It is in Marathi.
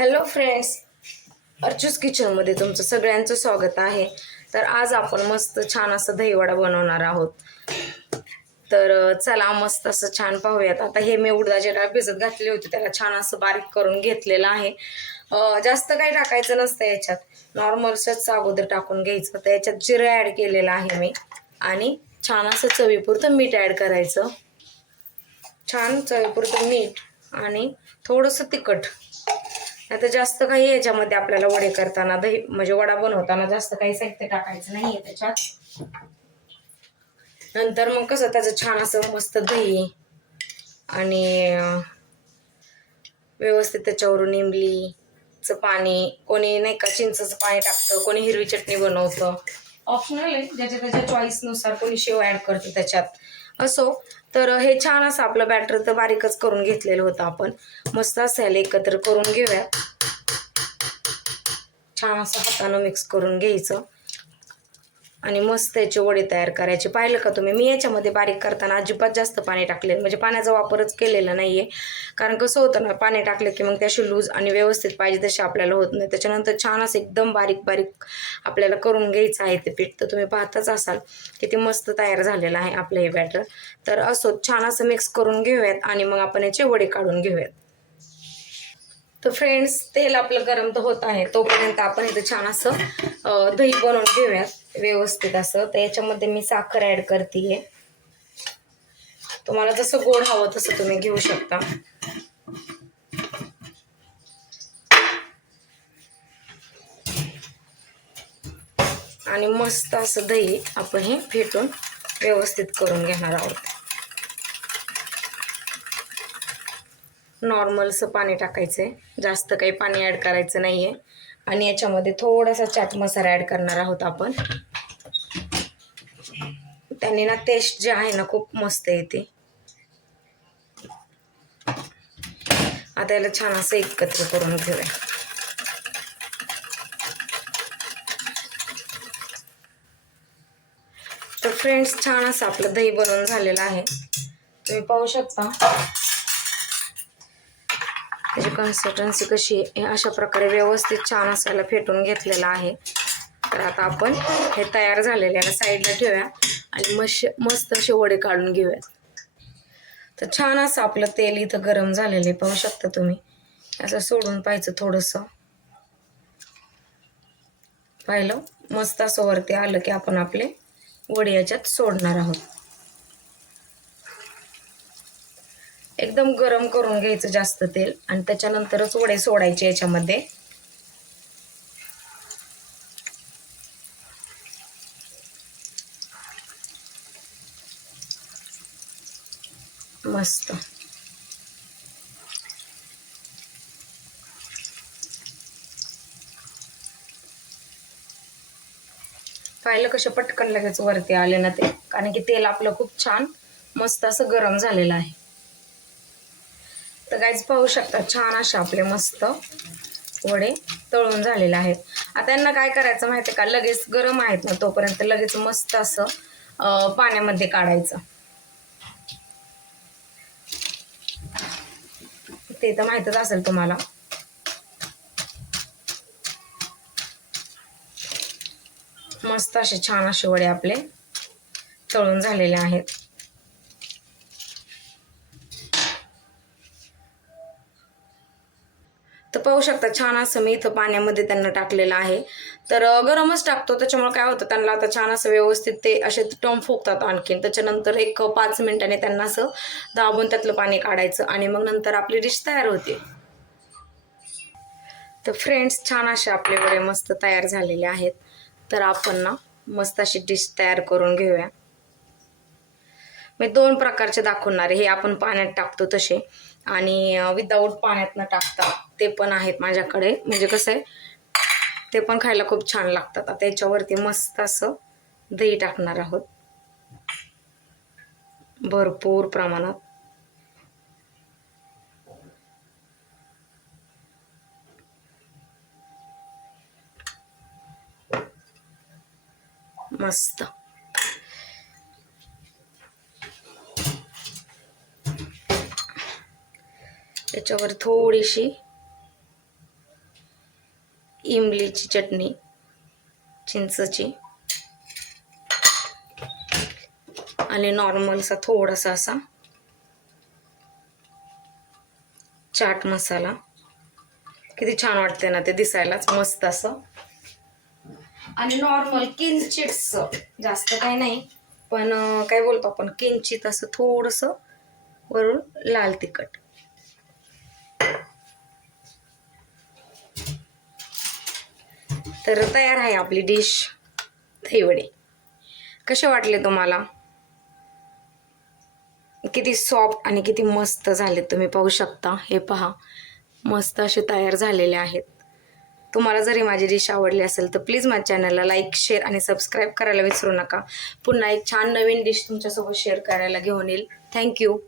हॅलो फ्रेंड्स, अर्चूस किचनमध्ये तुमचं सगळ्यांचं स्वागत आहे. तर आज आपण मस्त छान असं दहीवडा बनवणार आहोत. तर चला मस्त असं छान पाहूयात. आता हे मी उडदाची डाळ भिजत घातली होती, त्याला छान असं बारीक करून घेतलेलं आहे. जास्त काही टाकायचं नसतं याच्यात, नॉर्मलच अगोदर टाकून घ्यायचं. तर याच्यात जिरं ॲड केलेलं आहे मी, आणि छान असं चवीपुरतं मीठ ॲड करायचं. छान चवीपुरतं मीठ आणि थोडंसं तिखट. आता जास्त काही याच्यामध्ये आपल्याला वडे करताना दही म्हणजे वडा बनवताना जास्त काही साहित्य टाकायचं नाहीये त्याच्यात. नंतर मग कसं त्याचं छान असं मस्त दही आणि व्यवस्थित त्याच्यावरून इमलीचं पाणी, कोणी नाही का चिंचचं पाणी टाकतं, कोणी हिरवी चटणी बनवतं. ऑप्शनल आहे, ज्याच्या त्याच्या चॉईसनुसार. कोणी शेव ॲड करतं त्याच्यात असो. तर हे छान असं आपलं बॅटर तर बारीकच करून घेतलेलं होतं आपण. मस्त असं याला एकत्र करून घेऊया. छान असं हातानं मिक्स करून घ्यायचं आणि मस्त याचे वडे तयार करायचे. पाहिलं का तुम्ही, मी याच्यामध्ये बारीक करताना अजिबात जास्त पाणी टाकलेलं, म्हणजे पाण्याचा वापरच केलेला नाहीये. कारण कसं होतं ना, पाणी टाकलं की मग त्याशी लूज आणि व्यवस्थित पाहिजे तसे आपल्याला होत नाही. त्याच्यानंतर छान असं एकदम बारीक बारीक आपल्याला करून घ्यायचं आहे ते पीठ. तर तुम्ही पाहताच असाल किती मस्त तयार झालेलं आहे आपलं हे बॅटर. तर असं छान असं मिक्स करून घेऊयात आणि मग आपण याचे वडे काढून घेऊयात. तर फ्रेंड्स, तेल आपलं गरम तर होत आहे, तोपर्यंत आपण इथं छान असं दही बनवून घेऊयात व्यवस्थित असं. तर याच्यामध्ये मी साखर ॲड करते. तुम्हाला जसं गोड हवं तसं तुम्ही घेऊ शकता. आणि मस्त असं दही आपण हे फेटून व्यवस्थित करून घेणार आहोत. नॉर्मलचं पाणी टाकायचंय, जास्त काही पाणी ॲड करायचं नाहीये. आणि याच्यामध्ये थोडासा चाट मसाला ॲड करणार आहोत आपण. त्याने ना टेस्ट जे आहे ना खूप मस्त येते. आता याला छान असं एकत्र करून घेऊया. तर फ्रेंड्स, छान असं आपलं दही बनवून झालेलं आहे. तुम्ही पाहू शकता त्याची कन्सिस्टन्सी कशी आहे. अशा प्रकारे व्यवस्थित छान असायला फेटून घेतलेलं आहे. तर आता आपण हे तयार झालेले याला साईडला ठेवूया आणि मस्त असे वडे काढून घेऊया. तर छान असं आपलं तेल इथं गरम झालेले पाहू शकता तुम्ही. असं सोडून पाहायचं थोडंसं. पाहिलं, मस्त असं वरती आलं की आपण आपले वडे याच्यात सोडणार आहोत. एकदम गरम करून घ्यायचं जास्त तेल आणि त्याच्यानंतरच वडे सोडायचे याच्यामध्ये. मस्त. पाहिलं कशा पटकन लगेच वरती आले ना ते, कारण की तेल आपलं खूप छान मस्त असं गरम झालेलं आहे. तर गाईज पाहू शकता, छान असे आपले मस्त वडे तळून झालेले आहेत. आता यांना काय करायचं माहिती का, लगेच गरम आहेत ना तोपर्यंत लगेच मस्त असं पाण्यामध्ये काढायचं. ते तर माहीतच असेल तुम्हाला. मस्त असे छान असे वडे आपले तळून झालेले आहेत. तर पाहू शकता, छान असं मी इथं पाण्यामध्ये त्यांना टाकलेलं आहे. तर गरमच टाकतो, त्याच्यामुळे काय होतं, त्यांना आता छान असं व्यवस्थित ते असे टर्म फुगतात आणखीन. त्याच्यानंतर एक 5 मिनिटांनी त्यांना असं दाबून त्यातलं पाणी काढायचं आणि मग नंतर आपली डिश तयार होते. तर फ्रेंड्स, छान असे आपले वडे मस्त तयार झालेले आहेत. तर आपण ना मस्त अशी डिश तयार करून घेऊया. मी 2 प्रकारचे दाखवणार आहे. हे आपण पाण्यात टाकतो तसे, आणि विदाऊट पाण्यात न टाकता ते पण आहेत माझ्याकडे. म्हणजे कसं आहे, ते पण खायला खूप छान लागतात. आता याच्यावरती मस्त असं दही टाकणार आहोत भरपूर प्रमाणात. मस्त. त्याच्यावर थोडीशी इमलीची चटणी, चिंचची, आणि नॉर्मलचा थोडासा असा चाट मसाला. किती छान वाटते ना ते दिसायलाच मस्त असं. आणि नॉर्मल किंचितस, जास्त काही नाही, पण काय बोलतो आपण, किंचित असं थोडंसं वरून लाल तिखट. तर तयार आहे आपली डिश दहीवडे. कसे वाटले तुम्हाला? किती सॉफ्ट आणि किती मस्त झाले, तुम्ही पाहू शकता. हे पहा, मस्त असे तयार झालेले आहेत. तुम्हाला जरी माझी डिश आवडली असेल तर प्लीज माझ्या चॅनलला लाईक, शेअर आणि सबस्क्राईब करायला विसरू नका. पुन्हा एक छान नवीन डिश तुमच्यासोबत शेअर करायला घेऊन येईल. थँक्यू.